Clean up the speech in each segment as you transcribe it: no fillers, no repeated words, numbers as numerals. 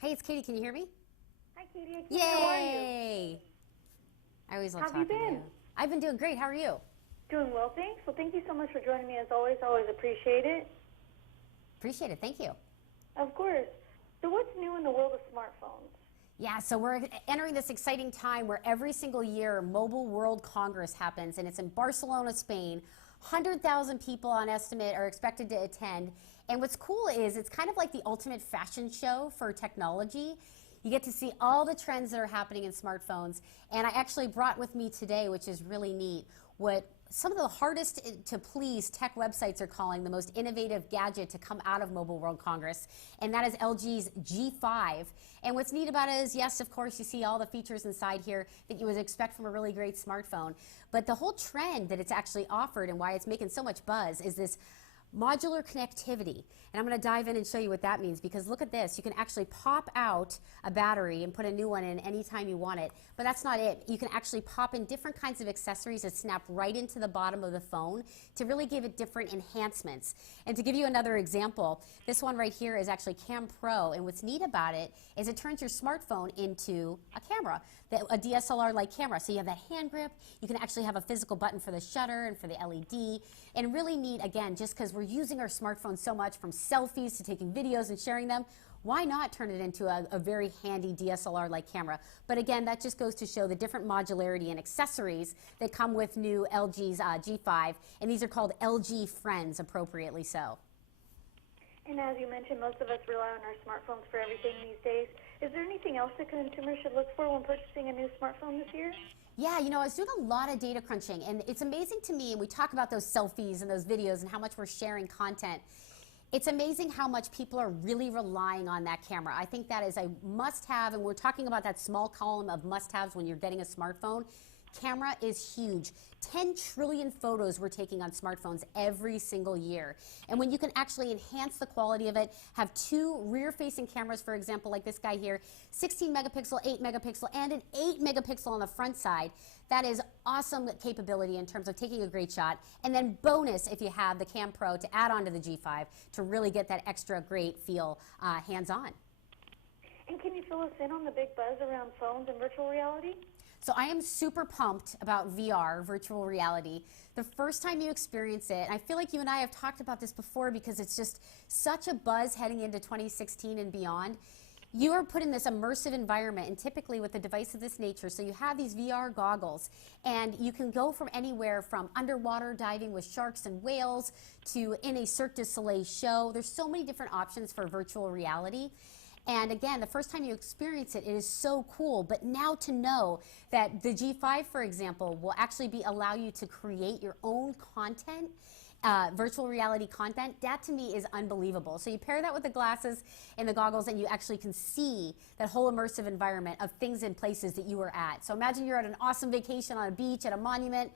Hey, it's Katie. Can you hear me? Hi, Katie. I can. How are you? Yay! I always love How have you talking to been? you. I've been doing great. How are you? Doing well, thanks. Well, thank you so much for joining me as always. Always appreciate it. Appreciate it. Thank you. Of course. So what's new in the world of smartphones? Yeah, so we're entering this exciting time where every single year Mobile World Congress happens, and it's in Barcelona, Spain. 100,000 people on estimate are expected to attend. And what's cool is it's kind of like the ultimate fashion show for technology. You get to see all the trends that are happening in smartphones. And I actually brought with me today, which is really neat, what some of the hardest to please tech websites are calling the most innovative gadget to come out of Mobile World Congress, and that is LG's G5. And what's neat about it is, yes, of course, you see all the features inside here that you would expect from a really great smartphone, but the whole trend that it's actually offered and why it's making so much buzz is this modular connectivity. And I'm going to dive in and show you what that means, because look at this. You can actually pop out a battery and put a new one in anytime you want it. But that's not it. You can actually pop in different kinds of accessories that snap right into the bottom of the phone to really give it different enhancements. And to give you another example, this one right here is actually Cam Pro. And what's neat about it is it turns your smartphone into a camera, a DSLR-like camera. So you have that hand grip. You can actually have a physical button for the shutter and for the LED. And really neat, again, just because we're using our smartphones so much, from selfies to taking videos and sharing them, why not turn it into a very handy DSLR-like camera? But again, that just goes to show the different modularity and accessories that come with new LG's G5, and these are called LG Friends, appropriately so. And as you mentioned, most of us rely on our smartphones for everything these days. Is there anything else that consumers should look for when purchasing a new smartphone this year? Yeah, you know, I was doing a lot of data crunching, and it's amazing to me, and we talk about those selfies and those videos and how much we're sharing content. It's amazing how much people are really relying on that camera. I think that is a must-have, and we're talking about that small column of must-haves when you're getting a smartphone. Camera is huge. 10 trillion photos we're taking on smartphones every single year. And when you can actually enhance the quality of it, have two rear-facing cameras, for example, like this guy here, 16 megapixel, 8 megapixel, and an 8 megapixel on the front side, that is awesome capability in terms of taking a great shot. And then bonus if you have the Cam Pro to add on to the G5 to really get that extra great feel hands-on. And can you fill us in on the big buzz around phones and virtual reality? So I am super pumped about VR, virtual reality. The first time you experience it, and I feel like you and I have talked about this before because it's just such a buzz heading into 2016 and beyond. You are put in this immersive environment, and typically with a device of this nature, so you have these VR goggles, and you can go from anywhere from underwater diving with sharks and whales to in a Cirque du Soleil show. There's so many different options for virtual reality. And again, the first time you experience it, it is so cool. But now to know that the G5, for example, will actually allow you to create your own content, virtual reality content, that to me is unbelievable. So you pair that with the glasses and the goggles, and you actually can see that whole immersive environment of things and places that you were at. So imagine you're at an awesome vacation on a beach, at a monument.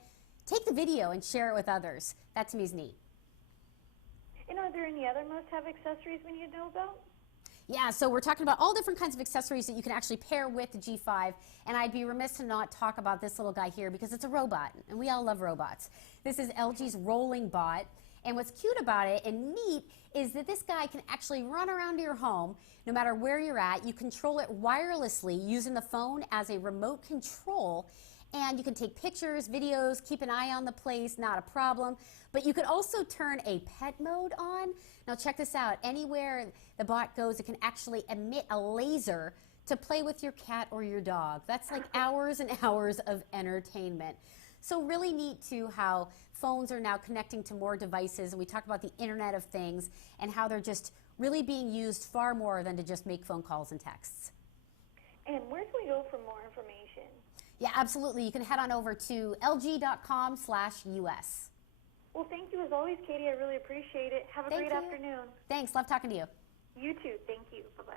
Take the video and share it with others. That to me is neat. And are there any other must-have accessories we need to know about? Yeah, so we're talking about all different kinds of accessories that you can actually pair with the G5, and I'd be remiss to not talk about this little guy here because it's a robot, and we all love robots. This is LG's Rolling Bot, and what's cute about it and neat is that this guy can actually run around your home no matter where you're at. You control it wirelessly using the phone as a remote control, and you can take pictures, videos, keep an eye on the place, not a problem. But you could also turn a pet mode on. Now check this out. Anywhere the bot goes, it can actually emit a laser to play with your cat or your dog. That's like hours and hours of entertainment. So really neat too how phones are now connecting to more devices, and we talk about the Internet of Things and how they're just really being used far more than to just make phone calls and texts. And where can we go for more information? Yeah, absolutely. You can head on over to lg.com/US. Well, thank you as always, Katie. I really appreciate it. Have a great afternoon. Thanks. Love talking to you. You too. Thank you. Bye-bye.